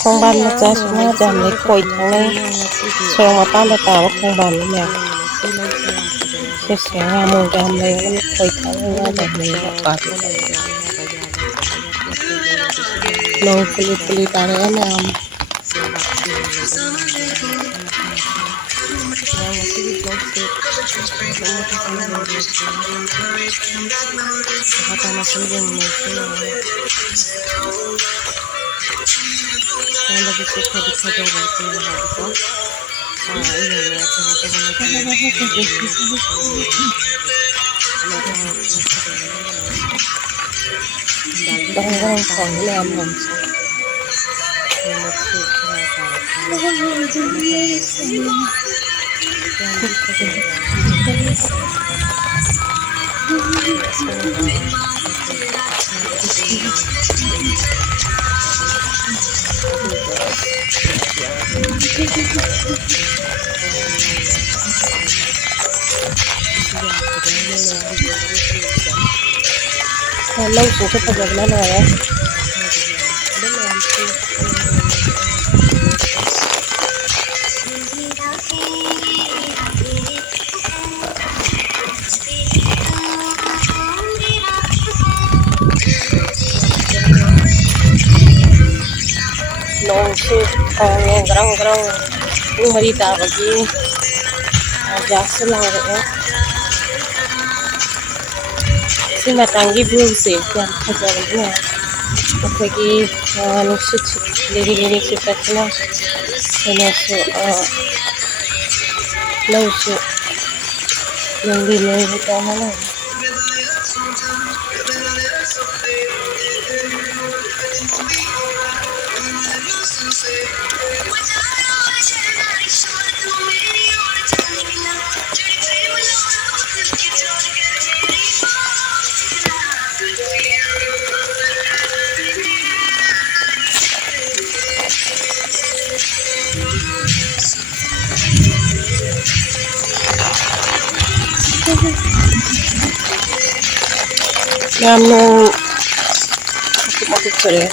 ꯈꯣꯡꯕꯥꯟ ꯃꯆꯥꯁꯤꯅ ꯌꯥꯝꯅ ꯈꯣꯏ ꯊꯪꯅꯩ ꯁꯣꯔꯣꯛ ꯃꯄꯥꯟꯗ ꯇꯥꯕ ꯈꯣꯡꯕꯥꯟꯅꯤꯅꯦ ꯁꯤꯁꯦ ꯉꯥꯃꯨꯒ ꯌꯥꯝ ꯂꯩꯔꯒꯅꯤ ꯈꯣꯏ ꯊꯪꯅꯩ ꯉꯥꯒ ꯌꯥꯝ ꯂꯩꯕ ꯄꯥꯠꯇꯨꯗ ꯅꯣꯡ ꯐꯨꯂꯤ ꯐꯨꯂꯤ ꯇꯥꯔꯛꯑꯦ ꯃꯌꯥꯝ ꯉꯁꯤꯒꯤ ꯕ꯭ꯂꯣꯛꯁꯦ ꯃꯈꯥ ꯇꯥꯅ ꯁꯨꯝ ꯌꯦꯡꯃꯤꯟꯅꯁꯤ ꯌꯥꯝꯅꯕꯨꯁꯨ ꯐꯗꯤ ꯐꯖꯕꯅꯤ ꯀꯩꯅꯣ ꯍꯥꯏꯗꯤꯀꯣ ꯑꯩꯅꯅꯦ ꯀꯩꯅꯣ ꯇꯧꯕ ꯃꯇꯝꯗ ꯂꯧꯁꯤꯡꯁꯨ ꯐꯖꯕꯅ ꯂꯣꯏꯔꯦ ꯅꯣꯡꯁꯨ ꯅꯣꯡ ꯒ꯭ꯔꯪ ꯒ꯭ꯔꯪ ꯄꯨꯡ 4 ꯇꯥꯕꯒꯤ ꯒ꯭ꯌꯥꯁꯁꯨ ꯂꯥꯡꯔꯛꯑꯦ ꯁꯤ ꯃꯇꯥꯡꯒꯤ ꯚ꯭ꯌꯨꯁꯦ ꯌꯥꯝ ꯐꯖꯕꯅꯦ ꯑꯩꯈꯣꯏꯒꯤ ꯅꯨꯡꯁꯤꯠ ꯂꯤꯔꯤ ꯂꯤꯔꯤ ꯁꯤꯠꯄꯁꯤꯅ ꯀꯩꯅꯣꯁꯨ ꯂꯧꯁꯨ ꯂꯤꯡꯂꯤ ꯂꯤꯡꯂꯤ ꯇꯧꯅ ꯂꯩ ꯌꯥꯝꯅ ꯃꯀꯨꯞ ꯆꯠꯂꯦ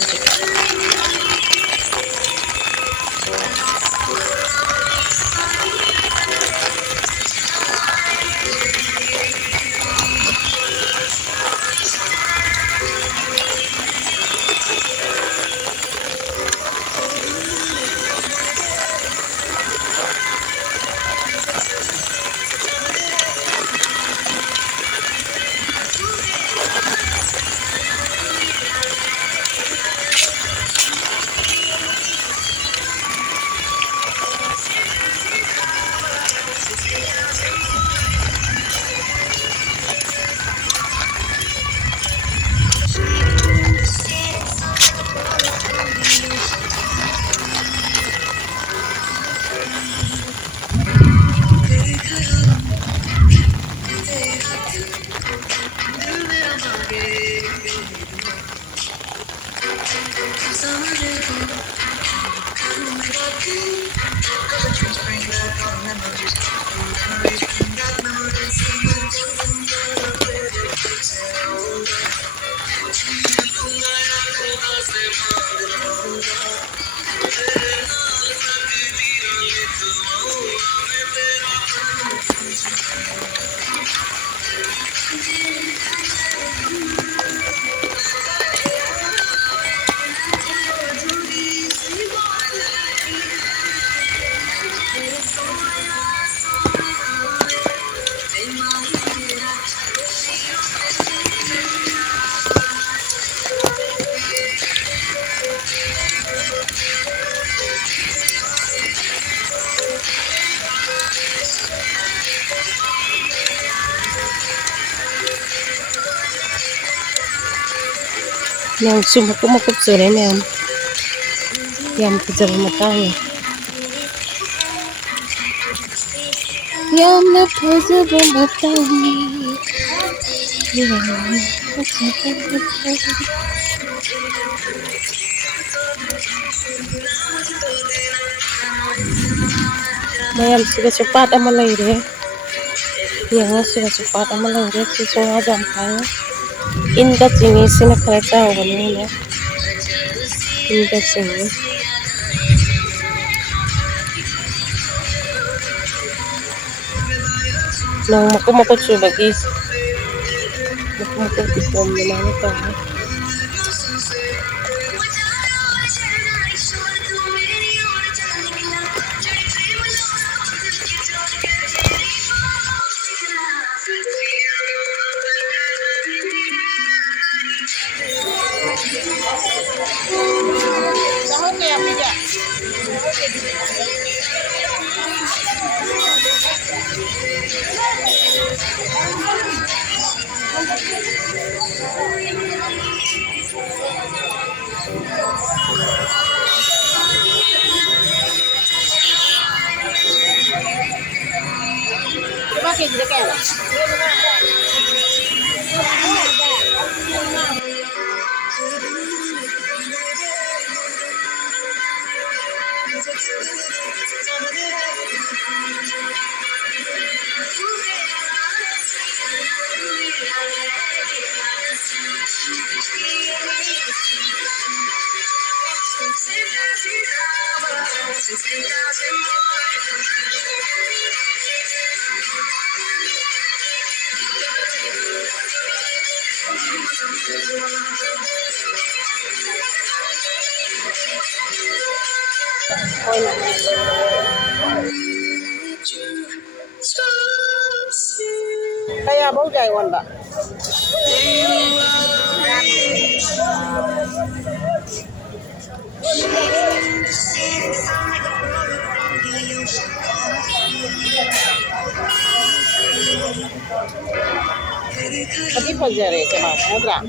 ꯅꯣꯡꯁꯨ ꯃꯀꯨꯞ ꯃꯀꯨꯞ ꯆꯨꯔꯦ ꯃꯌꯥꯝ ꯌꯥꯝ ꯐꯖꯕ ꯃꯇꯥꯡꯅꯤ ꯌꯥꯝꯅ ꯐꯖꯕ ꯃꯇꯥꯡꯅꯤ ꯃꯌꯥꯝ ꯁꯤꯗꯁꯨ ꯄꯥꯠ ꯑꯃ ꯂꯩꯔꯦ ꯌꯦꯡꯉꯣ ꯁꯤꯗꯁꯨ ꯄꯥꯠ ꯑꯃ ꯂꯩꯔꯦ ꯁꯤꯁꯨ ꯉꯥ ꯌꯥꯝ ꯐꯥꯏ ꯏꯟꯗ ꯆꯤꯡꯉꯤ ꯁꯤꯅ ꯈꯔ ꯆꯥꯎꯕꯅꯤꯅ ꯏꯟꯗ ꯆꯤꯡꯉꯤ Nang makumakot siya bagis. Makumakot ikom naman ito. Kaya mau jai wanda. Tapi pajare coba ngobrol.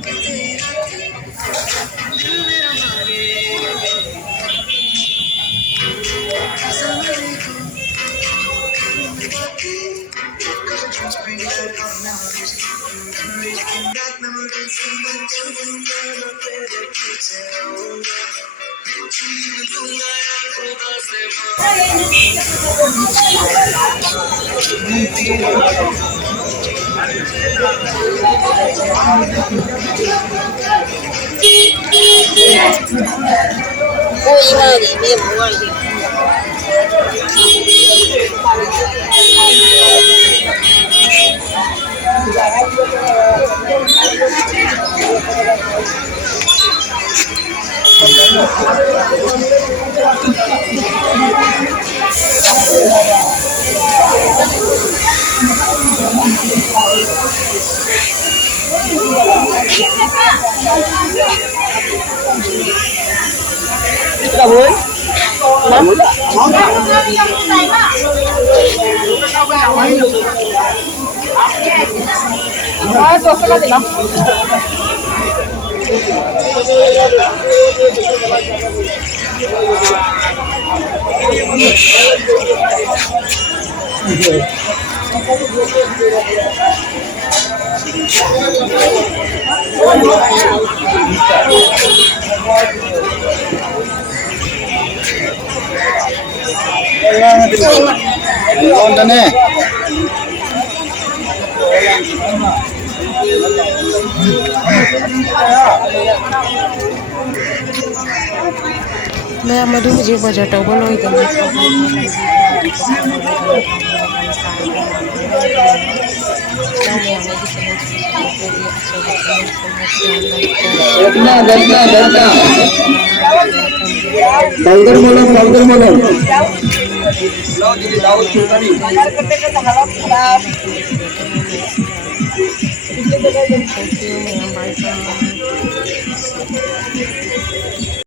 मैं मधु मुझे बजट बोलो इधर